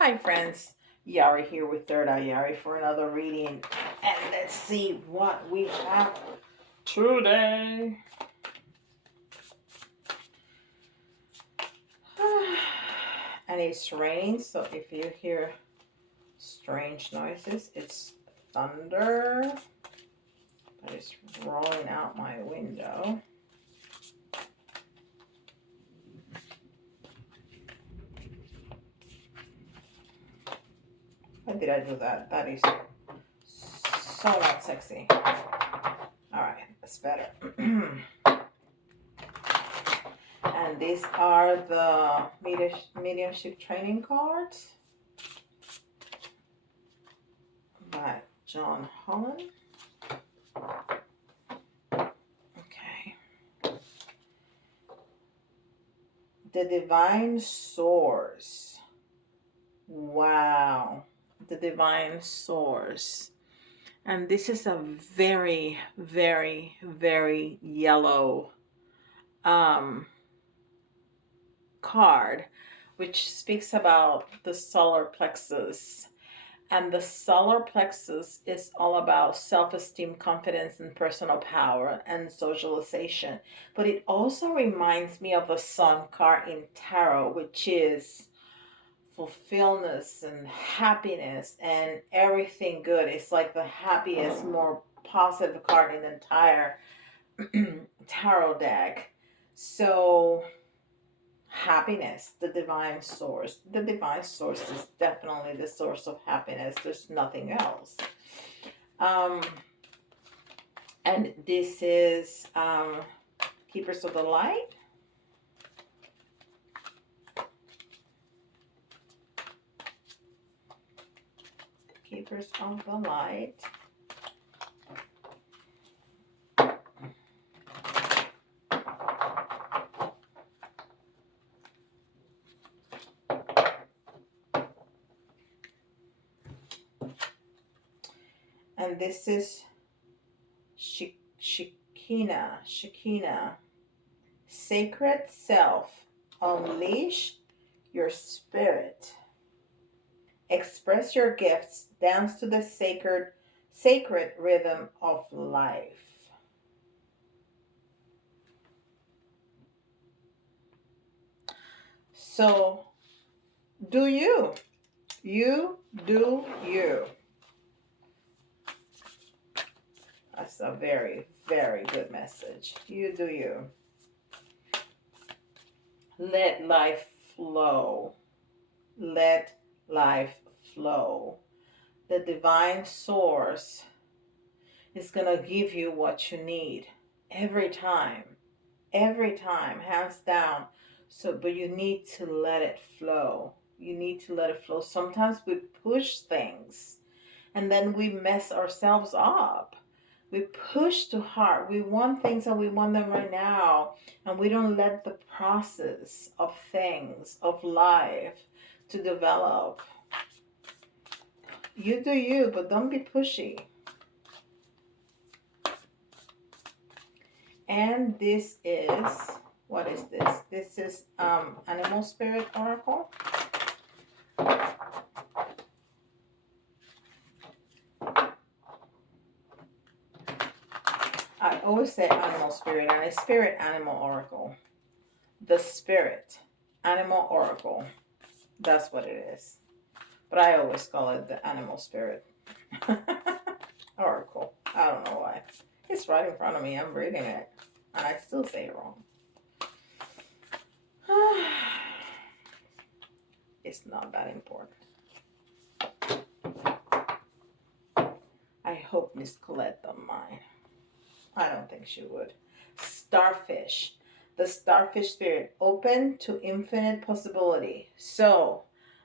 Hi friends, Yari here with Third Eye Yari for another reading, and let's see what we have today. And it's raining, so if you hear strange noises, it's thunder that is rolling out my window. Why did I do that? That is so not sexy. Alright, that's better. And these are the mediumship training cards by John Holland. Okay. The Divine Source. Wow. The Divine Source. And this is a very, very, very yellow card, which speaks about the solar plexus. And the solar plexus is all about self-esteem, confidence, and personal power and socialization. But it also reminds me of the sun card in tarot, which is fulfillment and happiness and everything good. It's like the happiest, more positive card in the entire tarot deck. So happiness, the divine source. The divine source is definitely the source of happiness. There's nothing else. And this is Keepers of the Light. Keepers of the Light. And this is Shekinah. Sacred Self. Unleash your spirit. Express your gifts. Dance to the sacred rhythm of life. So, do you. You do you. That's a very, very good message. You do you. Let life flow. Let life flow. The divine source is going to give you what you need every time, hands down. So, but you need to let it flow. You need to let it flow. Sometimes we push things and then we mess ourselves up. We push too hard. We want things and we want them right now. And we don't let the process of things, of life, to develop. You do you, but don't be pushy. And this is, what is this? This is Animal Spirit Oracle. I always say Animal Spirit, and it's Spirit Animal Oracle. The Spirit Animal Oracle. That's what it is. But I always call it the Animal Spirit Oracle. I don't know why. It's right in front of me. I'm reading it. And I still say it wrong. It's not that important. I hope Miss Colette don't mind. I don't think she would. Starfish. The starfish spirit. Open to infinite possibility. So,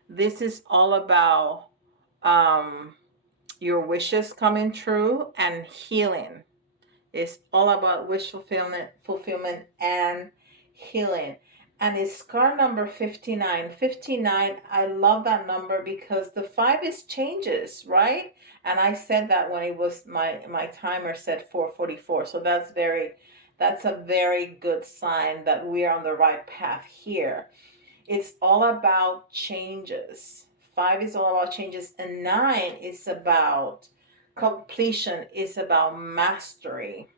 this is all about your wishes coming true and healing. It's all about wish fulfillment and healing. And it's card number 59. 59, I love that number because the 5 is changes, right? And I said that when it was my timer said 4:44. So that's a very good sign that we are on the right path here. It's all about changes. 5 is all about changes, and 9 is about completion, is about mastery.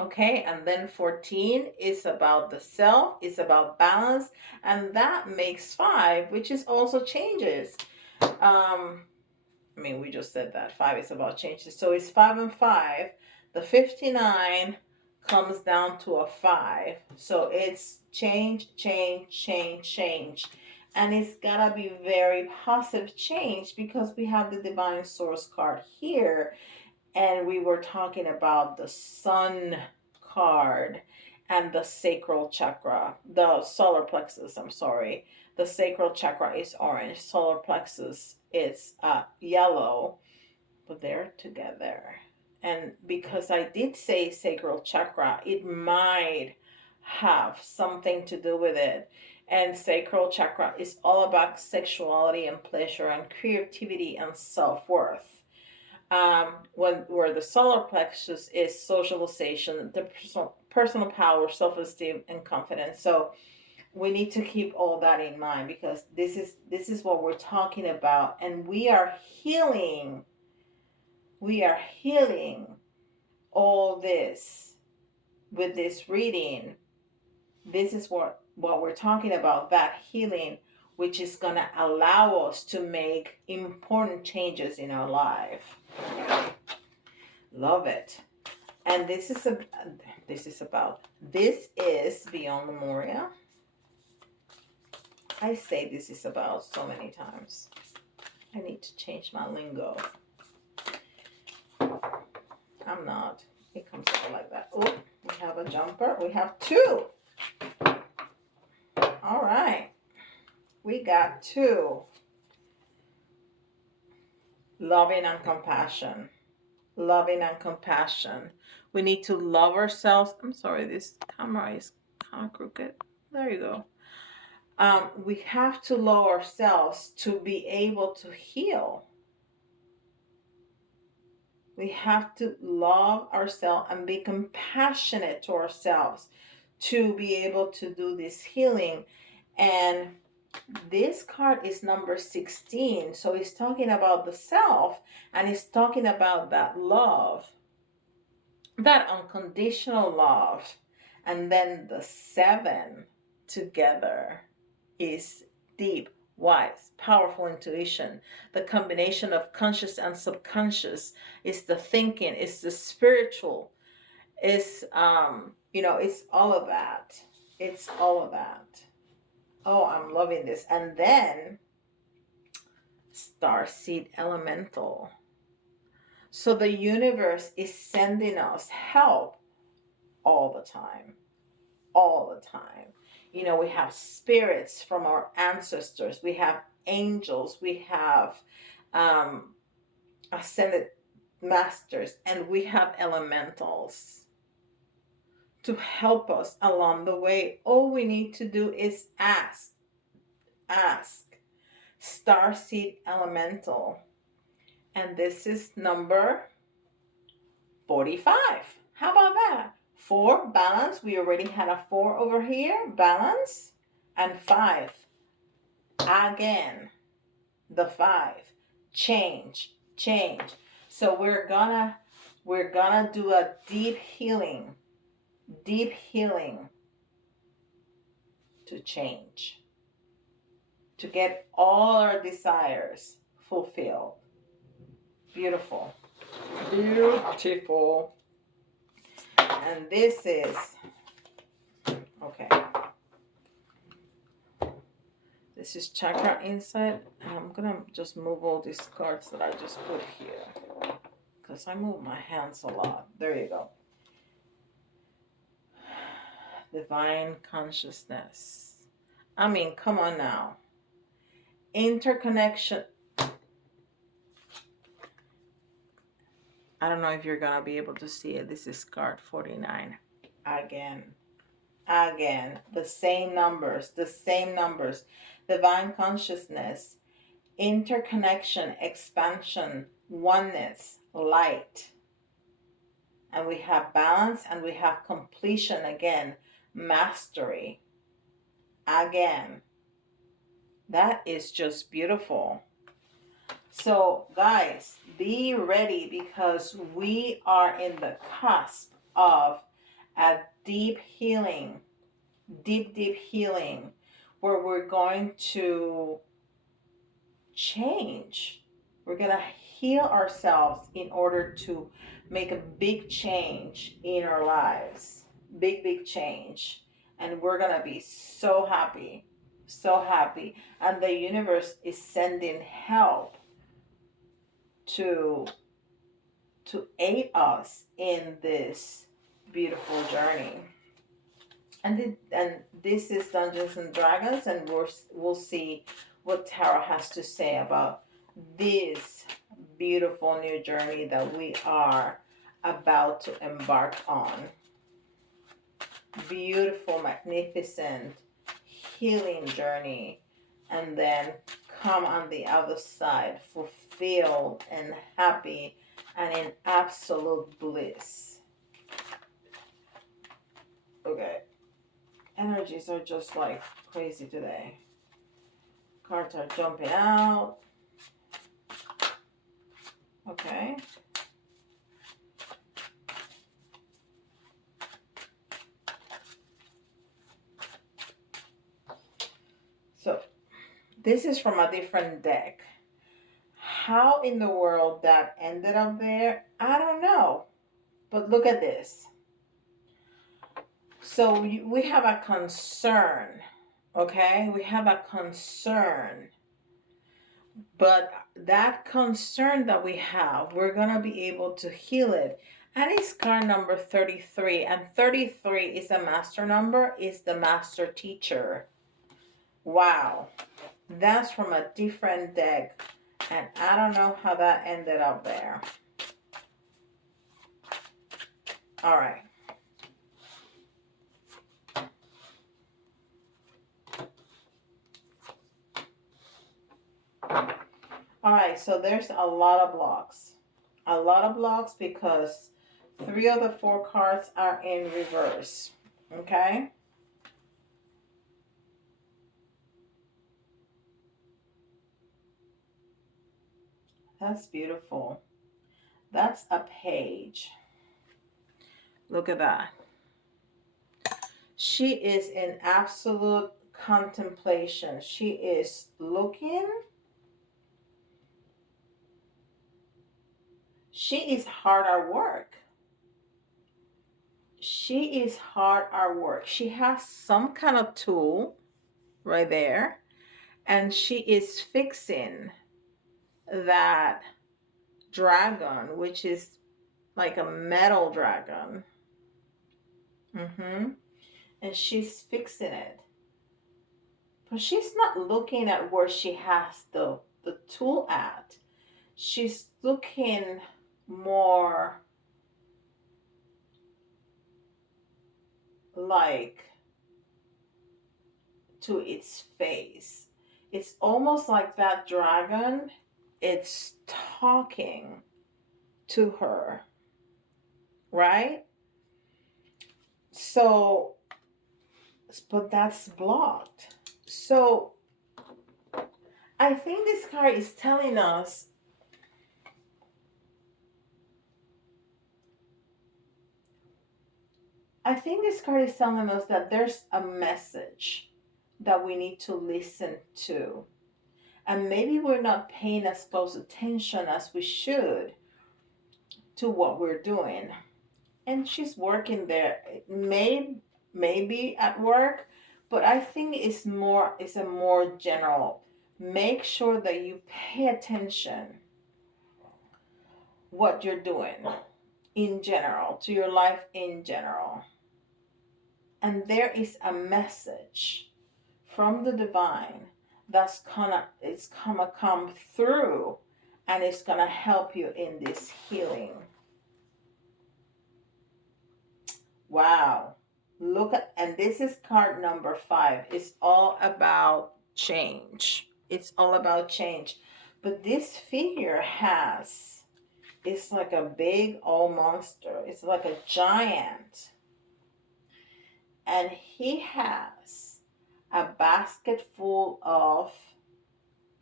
Okay, and then 14 is about the self, is about balance, and that makes 5, which is also changes. I mean, we just said that 5 is about changes. So it's 5 and 5. The 59 comes down to a 5. So it's change, change, change, change. And it's gotta be very positive change because we have the divine source card here. And we were talking about the sun card and the sacral chakra, the solar plexus, I'm sorry. The sacral chakra is orange, solar plexus is yellow, but they're together. And because I did say sacral chakra, it might have something to do with it. And sacral chakra is all about sexuality and pleasure and creativity and self-worth. Where the solar plexus is socialization, the personal power, self-esteem, and confidence. So we need to keep all that in mind because this is what we're talking about, and we are healing all this with this reading. This is what we're talking about, that healing, which is going to allow us to make important changes in our life. Love it. And this is beyond Lemuria. I say this is about so many times. I need to change my lingo. I'm not. It comes out like that. Oh, we have a jumper. We have 2. All right. We got 2. Loving and compassion. Loving and compassion. We need to love ourselves. I'm sorry, this camera is kind of crooked. There you go. We have to love ourselves to be able to heal. We have to love ourselves and be compassionate to ourselves to be able to do this healing. And this card is number 16. So it's talking about the self, and it's talking about that love, that unconditional love. And then the 7 together is deep, wise, powerful intuition. The combination of conscious and subconscious is the thinking, it's the spiritual, it's it's all of that. It's all of that. Oh, I'm loving this. And then starseed elemental. So the universe is sending us help all the time. All the time. We have spirits from our ancestors. We have angels. We have ascended masters. And we have elementals to help us along the way. All we need to do is ask. Starseed elemental. And this is number 45. How about that? 4, balance. We already had a 4 over here. Balance. And 5. Again. The 5. Change. So we're gonna do a deep healing. Deep healing to change. To get all our desires fulfilled. Beautiful. Beautiful. And this is, okay. This is Chakra Insight. And I'm going to just move all these cards that I just put here. Because I move my hands a lot. There you go. Divine consciousness. I mean, come on now. Interconnection. I don't know if you're going to be able to see it. This is card 49. Again. The same numbers. Divine consciousness. Interconnection. Expansion. Oneness. Light. And we have balance and we have completion again. Mastery. Again. That is just beautiful. So guys, be ready because we are in the cusp of a deep healing, deep healing, where we're going to change. We're going to heal ourselves in order to make a big change in our lives. Big change. And we're going to be so happy. So happy. And the universe is sending help to aid us in this beautiful journey. And this is Dungeons and Dragons, and we'll see what Tara has to say about this beautiful new journey that we are about to embark on. Beautiful, magnificent, healing journey, and then come on the other side fulfilled and happy and in absolute bliss. Okay. Energies are just like crazy today. Cards are jumping out. Okay. So this is from a different deck. How in the world that ended up there, I don't know. But look at this. So we have a concern. Okay? We have a concern. But that concern that we have, we're going to be able to heal it. And it's card number 33. And 33 is a master number, is the master teacher. Wow. That's from a different deck. And I don't know how that ended up there. All right. All right, so there's a lot of blocks. A lot of blocks because 3 of the 4 cards are in reverse. Okay? That's beautiful. That's a page. Look at that. She is in absolute contemplation. She is looking. She is hard at work. She is hard at work. She has some kind of tool right there, and she is fixing that dragon, which is like a metal dragon. And she's fixing it. But she's not looking at where she has the tool at. She's looking more like to its face. It's almost like that dragon, it's talking to her, right? So, but that's blocked. So, I think this card is telling us that there's a message that we need to listen to. And maybe we're not paying as close attention as we should to what we're doing. And she's working there. Maybe at work, but I think it's a more general. Make sure that you pay attention what you're doing in general, to your life in general. And there is a message from the divine that's gonna come through, and it's gonna help you in this healing. Wow. Look at, and this is card number 5. It's all about change. It's all about change. But this figure it's like a big old monster. It's like a giant. And he has a basket full of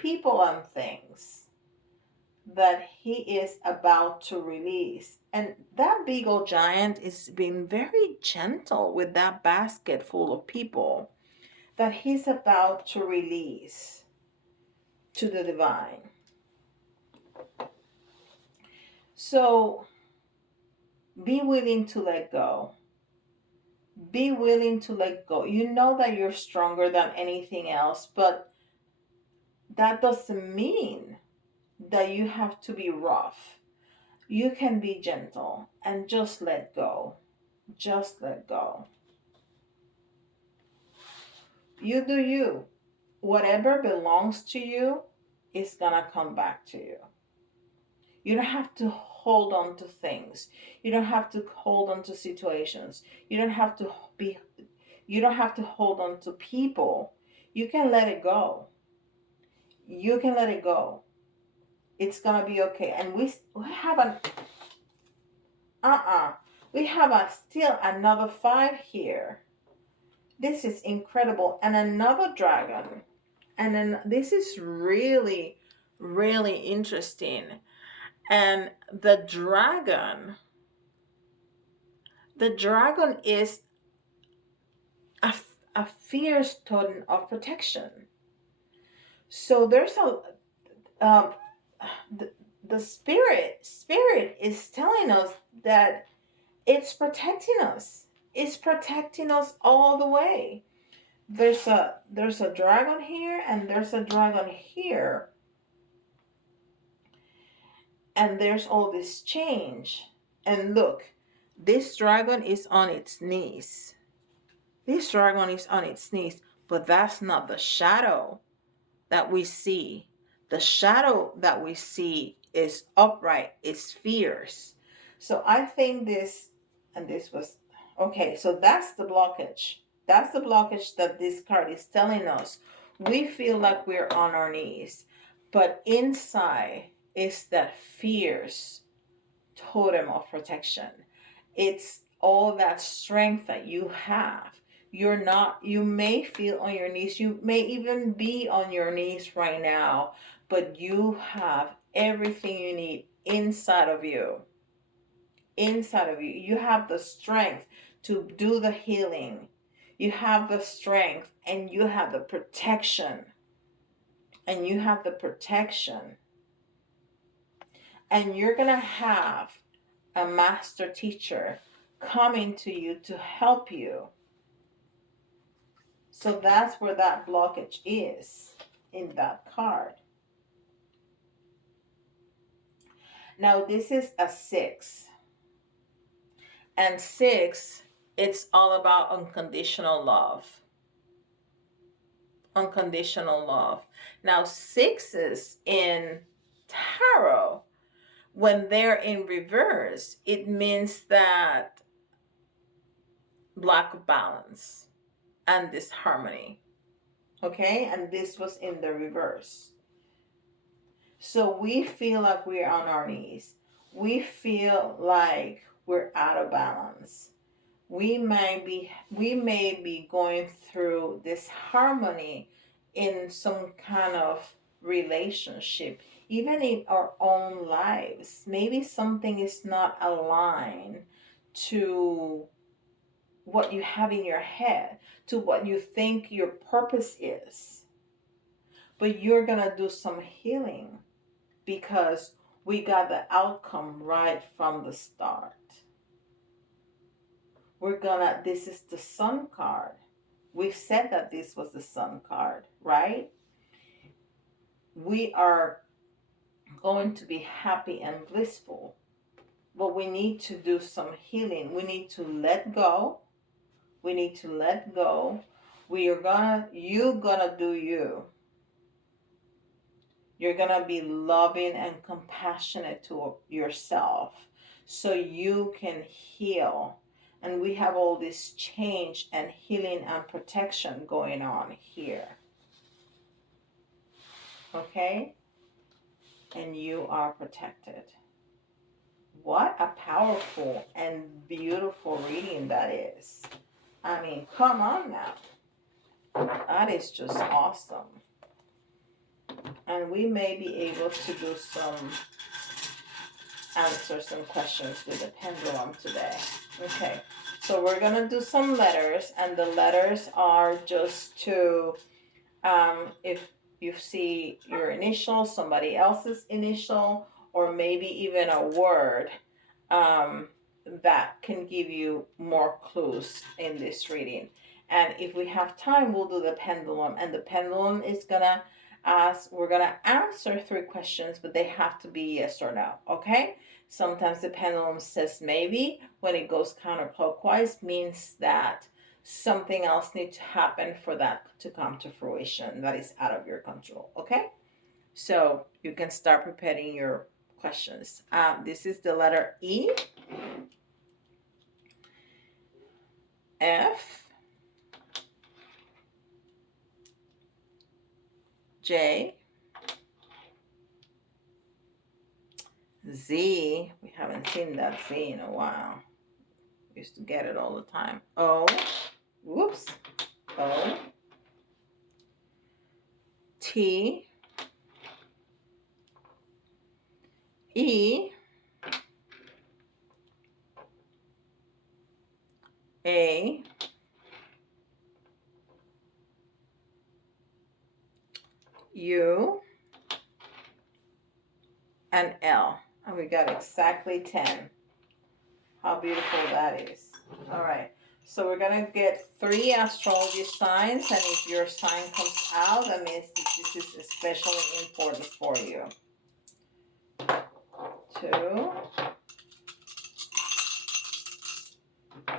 people and things that he is about to release. And that big old giant is being very gentle with that basket full of people that he's about to release to the divine. So be willing to let go. Be willing to let go. You know that you're stronger than anything else, but that doesn't mean that you have to be rough. You can be gentle and just let go. Just let go. You do you. Whatever belongs to you is gonna come back to you. You don't have to hold on to things. You don't have to hold on to situations. Be you don't have to hold on to people. You can let it go. You can let it go. It's gonna be okay. And we have an we have still another 5 here. This is incredible. And another dragon. And then this is really, really interesting. And the dragon is a fierce totem of protection. So there's the spirit is telling us that it's protecting us. It's protecting us all the way. There's a dragon here and there's a dragon here. And there's all this change. And look, this dragon is on its knees. This dragon is on its knees, but that's not the shadow that we see. The shadow that we see is upright, it's fierce. So I think this, and this was, okay, so that's the blockage. That's the blockage that this card is telling us. We feel like we're on our knees, but inside is that fierce totem of protection. It's all that strength that you have. You may feel on your knees, you may even be on your knees right now, but you have everything you need inside of you. Inside of you. You have the strength to do the healing. You have the strength and you have the protection. And you have the protection. And you're going to have a master teacher coming to you to help you. So that's where that blockage is in that card. Now this is a 6. And 6, it's all about unconditional love. Unconditional love. Now 6s in tarot, when they're in reverse, it means that lack of balance and disharmony. Okay, and this was in the reverse. So we feel like we're on our knees. We feel like we're out of balance. We may be going through disharmony in some kind of relationship, even in our own lives. Maybe something is not aligned to what you have in your head, to what you think your purpose is. But you're going to do some healing because we got the outcome right from the start. This is the Sun card. We've said that this was the Sun card, right? We are going to be happy and blissful, but we need to do some healing. We need to let go. We need to let go. You're gonna do you. You're gonna be loving and compassionate to yourself so you can heal. And we have all this change and healing and protection going on here. Okay? And you are protected. What a powerful and beautiful reading that is. I mean, come on now. That is just awesome. And and we may be able to do answer some questions with the pendulum today. Okay, so we're gonna do some letters, and the letters are just to, if you see your initial, somebody else's initial, or maybe even a word, that can give you more clues in this reading. And if we have time, we'll do the pendulum, and the pendulum is gonna we're gonna answer 3 questions, but they have to be yes or no. Okay, sometimes the pendulum says maybe. When it goes counterclockwise, means that something else needs to happen for that to come to fruition that is out of your control. Okay, so you can start preparing your questions. This is the letter E, F, J, Z. We haven't seen that Z in a while. We used to get it all the time. O, whoops, O, T, E, A, U, and L. And we got exactly 10. How beautiful that is. All right. So we're going to get 3 astrology signs. And if your sign comes out, that means that this is especially important for you. 2,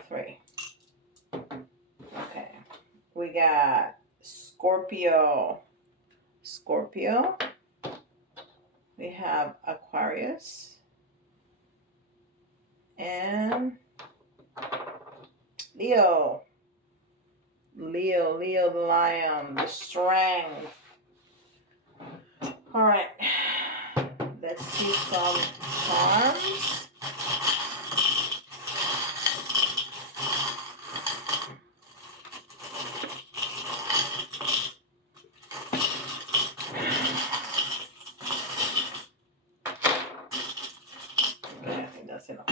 3. Okay. We got Scorpio. Scorpio. We have Aquarius. And Leo. Leo the lion, the strength. All right. Let's see some charms. Okay, I think that's enough.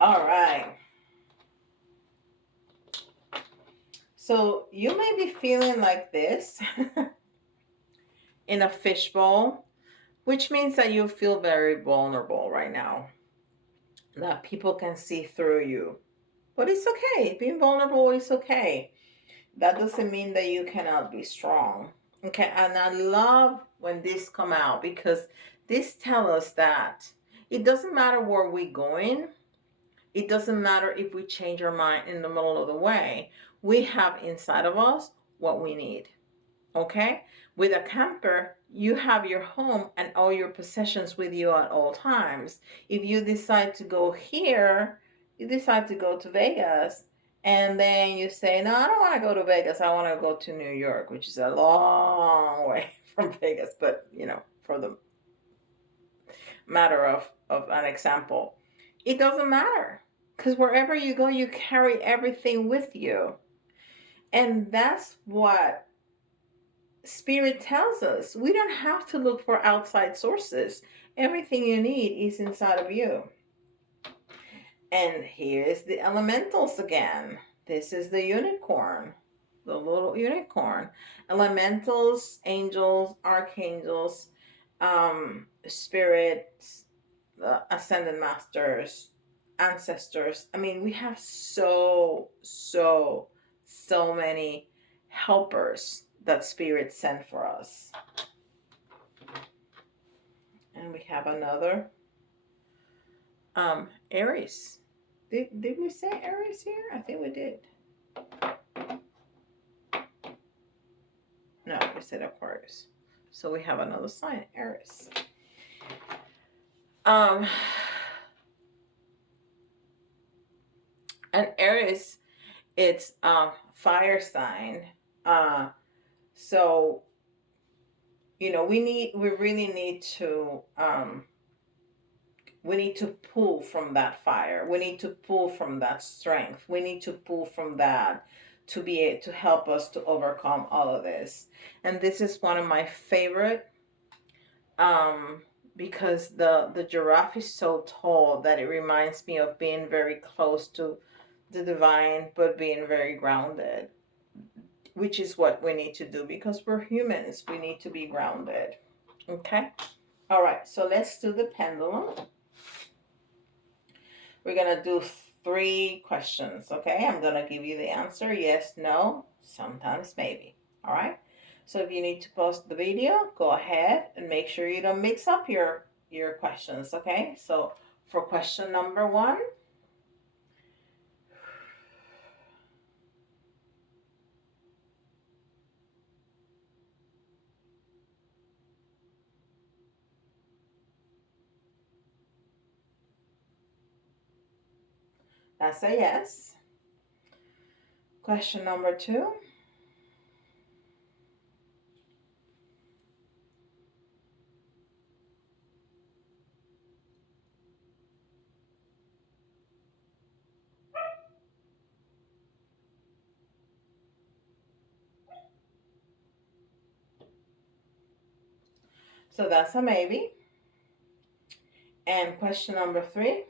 All right. So you may be feeling like this in a fishbowl, which means that you feel very vulnerable right now, that people can see through you. But it's okay. Being vulnerable is okay. That doesn't mean that you cannot be strong. Okay, and I love when this come out, because this tells us that it doesn't matter where we're going. It doesn't matter if we change our mind in the middle of the way. We have inside of us what we need. Okay? With a camper, you have your home and all your possessions with you at all times. If you decide to go here, you decide to go to Vegas, and then you say, no, I don't want to go to Vegas. I want to go to New York, which is a long way from Vegas. But, for the matter of an example, it doesn't matter. Because wherever you go, you carry everything with you. And that's what Spirit tells us. We don't have to look for outside sources. Everything you need is inside of you. And here's the elementals again. This is the unicorn, the little unicorn. Elementals, angels, archangels, spirits, ascended masters, ancestors. I mean, we have so many helpers that Spirit sent for us. And we have another Aries. Did we say Aries here? I think we did. No, we said Aquarius. So we have another sign, Aries. And Aries, it's fire sign. So we really need to pull from that fire. We need to pull from that strength. We need to pull from that to to help us to overcome all of this. And this is one of my favorite, um, because the giraffe is so tall that it reminds me of being very close to the divine, but being very grounded, which is what we need to do because we're humans. We need to be grounded. Okay. All right. So let's do the pendulum. We're gonna do 3 questions. Okay. I'm gonna give you the answer: yes, no, sometimes, maybe. All right. So if you need to pause the video, go ahead and make sure you don't mix up your questions. Okay. So for question number 1, that's a yes. Question number 2. So that's a maybe. And question number 3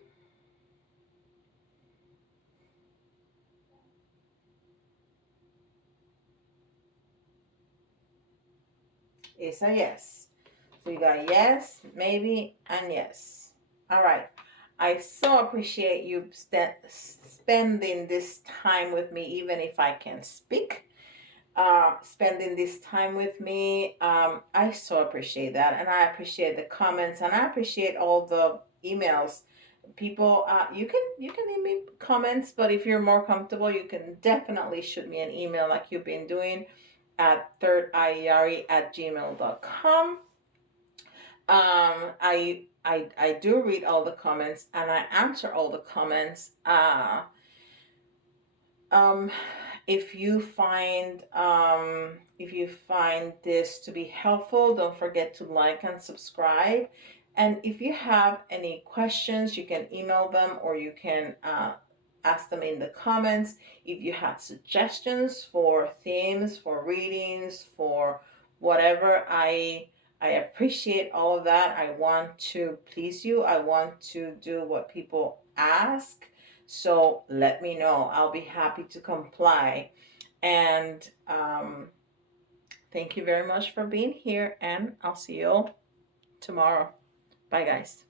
is a yes. So you got yes, maybe, and yes. All right. I so appreciate you spending this time with me, even if I can speak. Spending this time with me. I so appreciate that, and I appreciate the comments, and I appreciate all the emails. People, you can leave me comments, but if you're more comfortable, you can definitely shoot me an email like you've been doing at thirdeyari@gmail.com. I do read all the comments and I answer all the comments. Um, if you find this to be helpful, don't forget to like and subscribe. And if you have any questions, you can email them or you can ask them in the comments. If you had suggestions for themes, for readings, for whatever, I appreciate all of that. I want to please you. I want to do what people ask. So let me know. I'll be happy to comply. And thank you very much for being here. And I'll see you all tomorrow. Bye, guys.